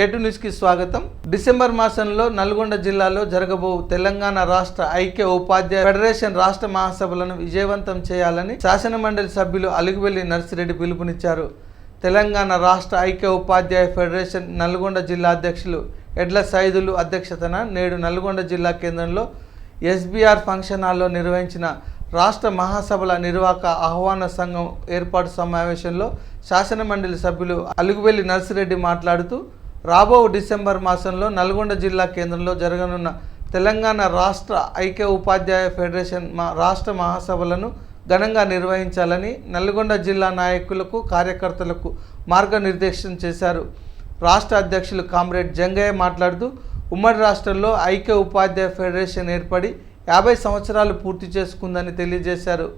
కేటు న్యూస్కి స్వాగతం. డిసెంబర్ మాసంలో నల్గొండ జిల్లాలో జరగబో తెలంగాణ రాష్ట్ర ఐక్య ఉపాధ్యాయ ఫెడరేషన్ రాష్ట్ర మహాసభలను విజయవంతం చేయాలని శాసనమండలి సభ్యులు అలుగువెల్లి నర్సిరెడ్డి పిలుపునిచ్చారు. తెలంగాణ రాష్ట్ర ఐక్య ఉపాధ్యాయ ఫెడరేషన్ నల్గొండ జిల్లా అధ్యక్షులు ఎడ్ల సైదులు అధ్యక్షతన నేడు నల్గొండ జిల్లా కేంద్రంలో ఎస్బీఆర్ ఫంక్షన్ హాల్లో నిర్వహించిన రాష్ట్ర మహాసభల నిర్వాహక ఆహ్వాన సంఘం ఏర్పాటు సమావేశంలో శాసనమండలి సభ్యులు అలుగువెల్లి నర్సిరెడ్డి మాట్లాడుతూ రాబో డిసెంబర్ మాసంలో నల్గొండ జిల్లా కేంద్రంలో జరగనున్న తెలంగాణ రాష్ట్ర ఐక్య ఉపాధ్యాయ ఫెడరేషన్ రాష్ట్ర మహాసభలను ఘనంగా నిర్వహించాలని నల్గొండ జిల్లా నాయకులకు కార్యకర్తలకు మార్గనిర్దేశం చేశారు. రాష్ట్ర అధ్యక్షులు కామ్రేడ్ జంగయ్య మాట్లాడుతూ ఉమ్మడి రాష్ట్రంలో ఐక్య ఉపాధ్యాయ ఫెడరేషన్ ఏర్పడి 50 సంవత్సరాలు పూర్తి చేసుకుందని తెలియజేశారు.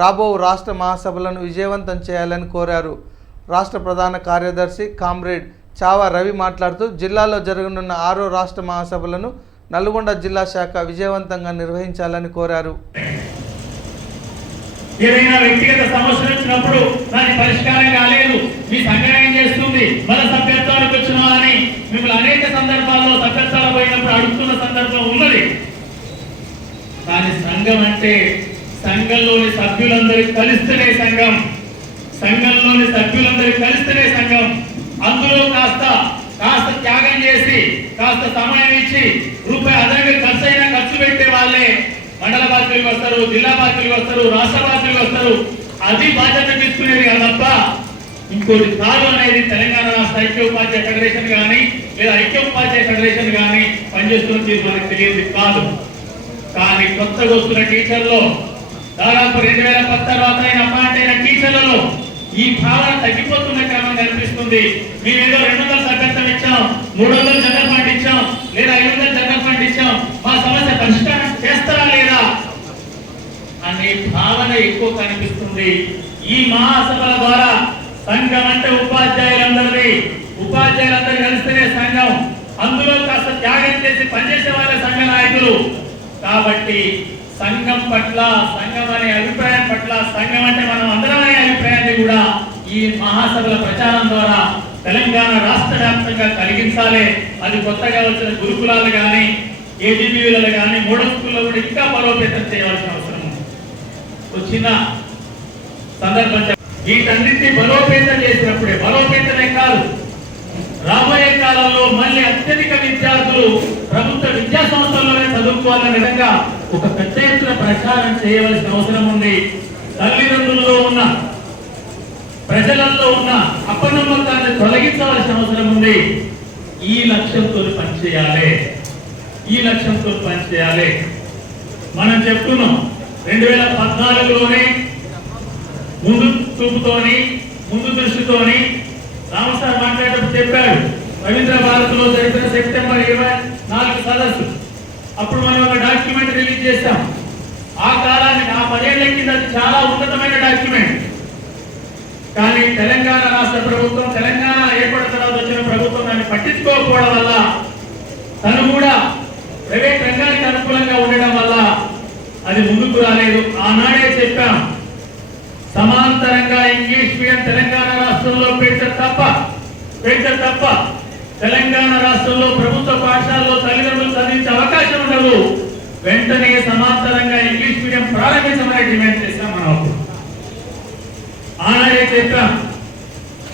రాబో రాష్ట్ర మహాసభలను విజయవంతం చేయాలని కోరారు. రాష్ట్ర ప్రధాన కార్యదర్శి కామ్రేడ్ చావా రవి మాట్లాడుతూ జిల్లాలో జరగనున్న 6వ రాష్ట్ర మహాసభలను నల్గొండ జిల్లా శాఖ విజయవంతంగా నిర్వహించాలని కోరారు. ఏదైనా వ్యక్తిగత సమస్యలు వచ్చినప్పుడు దాని పరిష్కారం కాలేదు, మీ సంఘం ఏం చేస్తుంది, మన సభ్యత్వానికి వచ్చిన అని మిమ్మల్ని అనేక సందర్భాల్లో సభ్యత్వాలు పోయినప్పుడు అడుగుతున్న సందర్భం ఉన్నది. కానీ సంఘం అంటే సంఘంలోని సభ్యులందరూ కలిస్తేనే సంఘం, సంఘంలోని సభ్యులందరూ కలిస్తేనే సంఘం. అందులో కాస్త త్యాగం చేసి కాస్త సమయం ఇచ్చి రూపాయి అదనంగా ఖర్చు పెట్టే వాళ్ళే మండల బాధ్యులు వస్తారు, జిల్లా బాధ్యులు వస్తారు, రాష్ట్ర బాధ్యులు వస్తారు. అది బాధ్యత తీసుకునేది తప్ప ఇంకోటి కాదు అనేది తెలంగాణ రాష్ట్ర ఐక్య ఉపాధ్యాయ ఫెడరేషన్ కానీ లేదా ఐక్య ఉపాధ్యాయ ఫెడరేషన్ కానీ పనిచేస్తున్నది మనకు తెలియదు కాదు. కానీ కొత్తగా వస్తున్న టీచర్లో దాదాపు 2010 తర్వాత అపాయింట్ అయిన టీచర్లలో ఈ భావన తగ్గిపోతున్న క్రమం కనిపిస్తుంది. మేమేదో 200 సభ్యత్వం ఇచ్చాం, 300 జనరల్ ఫండ్ ఇచ్చాం, లేదా 500 జనరల్ ఫండ్ ఇచ్చాం, మా సమస్య పరిష్కారం చేస్తారా లేదా అనే భావన ఎక్కువ కనిపిస్తుంది. ఈ మహాసభల ద్వారా సంఘం అంటే ఉపాధ్యాయులందరినీ కలిస్తేనే సంఘం. అందులో కాస్త త్యాగం చేసి పనిచేసే వాళ్ళ సంఘ నాయకులు. కాబట్టి సంఘం పట్ల, సంఘం అనే అభిప్రాయం పట్ల, సంఘం అంటే మనం అందరం అనే అభిప్రాయాన్ని కూడా ఈ మహాసభల ప్రచారం ద్వారా తెలంగాణ రాష్ట్ర వ్యాప్తంగా కలిగించాలి. అది కొత్తగా వచ్చిన గురుకులాలు కానీ, ఏజీబీలు కానీ, మోడల్ స్కూల్లో కూడా ఇంకా బలోపేతం చేయాల్సిన అవసరం ఉంది. వచ్చిన సందర్భం వీటన్నింటినీ బలోపేతం చేసినప్పుడే, బలోపేతమే కాదు రాబోయే కాలంలో మళ్ళీ అత్యధిక విద్యార్థులు ప్రభుత్వ విద్యా సంస్థల్లోనే చదువుకోవాలనే విధంగా ఒక పెద్ద ఎత్తున ప్రచారం చేయవలసిన అవసరం ఉంది. తల్లిదండ్రులలో ఉన్న, ప్రజలలో ఉన్న అపనమ్మకాన్ని తొలగించవలసిన అవసరం ఉంది. ఈ లక్ష్యంతో పనిచేయాలి. మనం చెప్తున్నాం 2014లోనే ముందు చూపుతోని, ముందు దృష్టితోని రామసార్ మాట్లాడేటప్పుడు చెప్పాడు. రవీంద్ర భారత్లో జరిపిన సెప్టెంబర్ 24 సదస్సు అప్పుడు మనం ఒక డాక్యుమెంట్ రిలీజ్ చేశాం. ఆ కాలానికి, ఆ 10 ఏళ్ల కింద చాలా ఉన్నతమైన డాక్యుమెంట్. కానీ తెలంగాణ రాష్ట్ర ప్రభుత్వం, తెలంగాణ ఏర్పడిన తర్వాత వచ్చిన ప్రభుత్వం దాన్ని పట్టించుకోకపోవడం వల్ల, తను కూడా ప్రైవేట్ రంగానికి అనుకూలంగా ఉండడం వల్ల అది ముందుకు రాలేదు. ఆనాడే చెప్పాం, సమాంతరంగా ఇంగ్లీష్ మీడియం తెలంగాణ రాష్ట్రంలో పెడితే తప్ప తెలంగాణ రాష్ట్రంలో ప్రభుత్వ పాఠశాలలో తల్లిదండ్రులు చదివించే అవకాశం ఉండదు. వెంటనే సమాంతరంగా ఇంగ్లీష్ మీడియం ప్రారంభించమని డిమాండ్ చేశాం. మనం ఆనాడే చెప్పాం,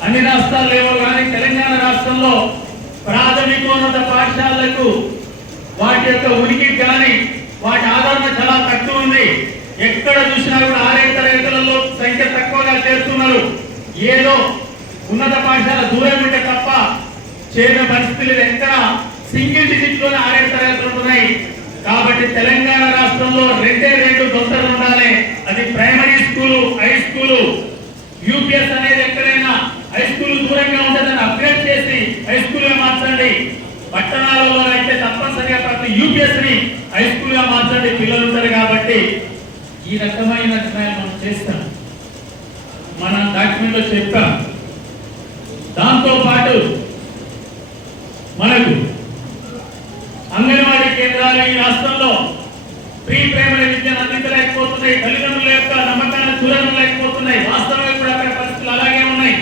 అన్ని రాష్ట్రాలు లేవో కానీ తెలంగాణ రాష్ట్రంలో ప్రాథమికోన్నత పాఠశాలలకు వాటి యొక్క ఉనికి కానీ వాటి ఆదరణ చాలా తక్కువ ఉంది. ఎక్కడ చూసినా కూడా 6 తరగతులలో సంఖ్య తక్కువగా చేరుతున్నారు. ఏదో ఉన్నత పాఠశాల దూరం ఉంటే తప్ప చేరిన పరిస్థితులు ఎక్కడ సింగిల్ డిజిట్ లోనే 6 తరగతులు ఉన్నాయి. కాబట్టి తెలంగాణ రాష్ట్రంలో 2 దొంతలు ఉండాలి. అది primary school, high school. UPS అనేది ఎక్కడైనా హై స్కూల్ దూరంగా ఉంటుందని అప్గ్రేడ్ చేసి హై స్కూల్ గా మార్చండి. పట్టణాలలో అయితే తప్పనిసరిగా ప్రతి యూపీఎస్ ని హై స్కూల్ గా మార్చండి. పిల్లలు ఉంటారు కాబట్టి ఈ రకమైన నిర్ణయం మనం చేస్తాం. మన డాక్యుమెంట్ లో చెప్పాం. దాంతో పాటు మనకు అంగన్వాడీ కేంద్రాలు ఈ రాష్ట్రంలో ప్రీ ప్రైమరీ విద్యను అందించలేకపోతున్నాయి. తల్లిదండ్రుల యొక్క నమ్మకాన్ని చూడలేకపోతున్నాయి. వాస్తవంగా కూడా అక్కడ పరిస్థితులు అలాగే ఉన్నాయి.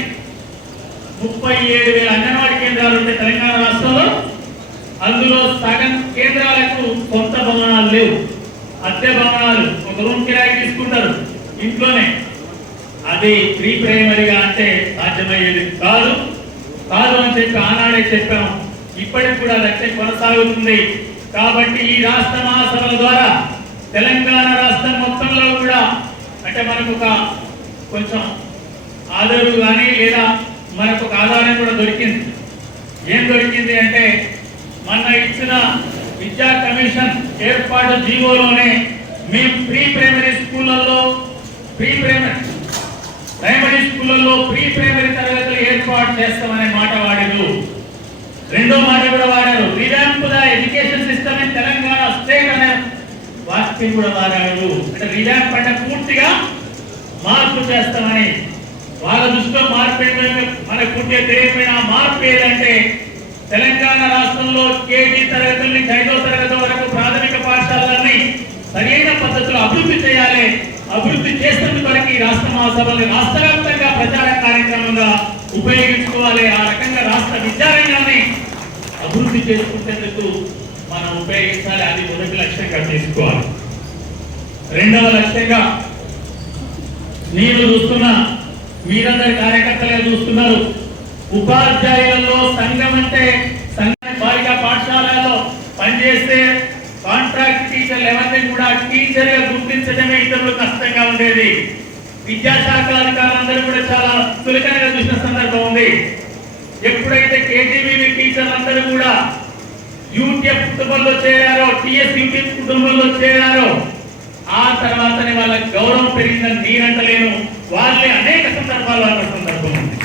37,000 అంగన్వాడీ కేంద్రాలు ఉంటే తెలంగాణ రాష్ట్రంలో అద్దె భవనాలు, ఒక రూమ్ కిరాయి తీసుకుంటారు ఇంట్లోనే. అది ప్రీ ప్రైమరీగా అంటే సాధ్యమయ్యేది కాదు అని చెప్పి ఆనాడే చెప్పాం. ఇప్పటికి కూడా లక్ష్యం కొనసాగుతుంది. కాబట్టి ఈ రాష్ట్ర మహాసభల ద్వారా తెలంగాణ రాష్ట్రం మొత్తంలో కూడా అంటే మనకు ఒక కొంచెం ఆదరణ కానీ లేదా మనకు ఒక ఆధారం కూడా దొరికింది. ఏం దొరికింది అంటే మొన్న ఇచ్చిన విద్యా కమిషన్ ఏర్పాటు జీవోలోనే మేము ప్రీ ప్రైమరీ స్కూళ్ళల్లో ప్రీ ప్రైమరీ తరగతులు ఏర్పాటు చేస్తామనే మాట వాడారు. రెండో మాట కూడా వాడారు, revamp the education system in Telangana state అనే వాక్యం కూడా వాడారు. అంటే రివాంప్ అంటే పూర్తిగా మార్పు చేస్తామని. వాళ్ళ దృష్టిలో మార్పు మనకు ఉంటే తెలియకపోయిన మార్పు ఏదంటే తెలంగాణ రాష్ట్రంలో కేజీ తరగతుల నుంచి 5వ తరగతి వరకు ప్రాథమిక పాఠశాలన్నీ సరైన పద్ధతిలో అభివృద్ధి చేయాలి. అభివృద్ధి చేసేందుకు వరకు ఈ రాష్ట్ర మహాసభలు రాష్ట్ర వ్యాప్తంగా ప్రచార కార్యక్రమంగా ఉపయోగించుకోవాలి. ఆ రకంగా రాష్ట్ర విద్యారంగాన్ని అభివృద్ధి చేసుకునేందుకు మనం ఉపయోగించాలి. అది మొదటి లక్ష్యంగా తీసుకోవాలి. రెండవ లక్ష్యంగా నేను చూస్తున్నా, మీరందరి కార్యకర్తలే చూస్తున్నారు, ఉపాధ్యాయులలో సంఘం అంటే బాలికా పాఠశాలలో పనిచేస్తే కాంట్రాక్ట్ టీచర్లు ఎవరిని కూడా టీచర్ గా గుర్తించడమే ఇతరులు కష్టంగా ఉండేది. విద్యాశాఖ అధికారులందరూ కూడా చాలా చులకనగా చూసిన సందర్భం ఉంది. ఎప్పుడైతే కేజీబీవీ టీచర్లందరూ కూడా యూటీఎఫ్ కుటుంబంలో చేరారో, టీఎస్ యూటీఎఫ్ కుటుంబంలో చేరారో ఆ తర్వాతనే వాళ్ళకి గౌరవం పెరిగిందని నేనంటలేను. వాళ్ళే అనేక సందర్భాలు అన్న సందర్భం ఉంది.